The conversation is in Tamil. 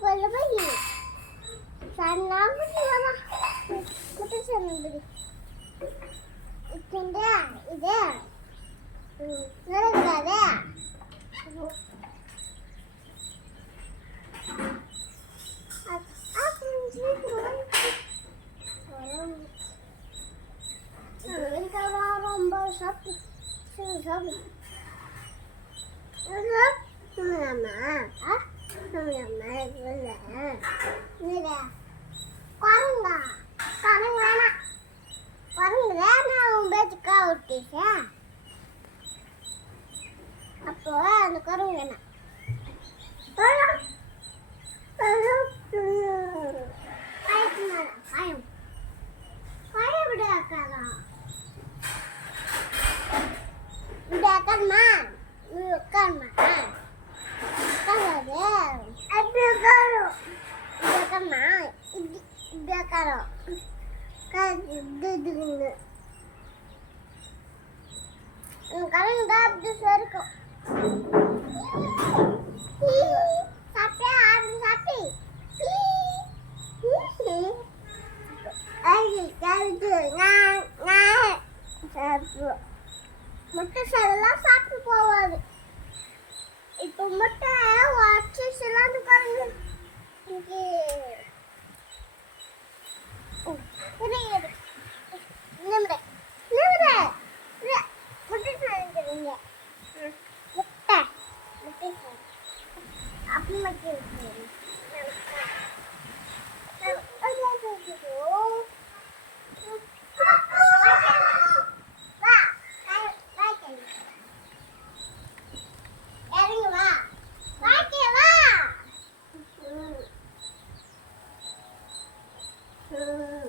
கொள்ள போய் சன்னா குட்டிமா குட்டி சன்னது இது இது நடக்காதே ரொம்ப சாப்பிட்டு சாப்பிடு அப்போ அந்த குரங்கு என்ன முட்டை எல்லாம் சாப்பிட்டு போவாது. இப்போ முட்டை வச்சு சிலாந்து பாருங்க. Thank you.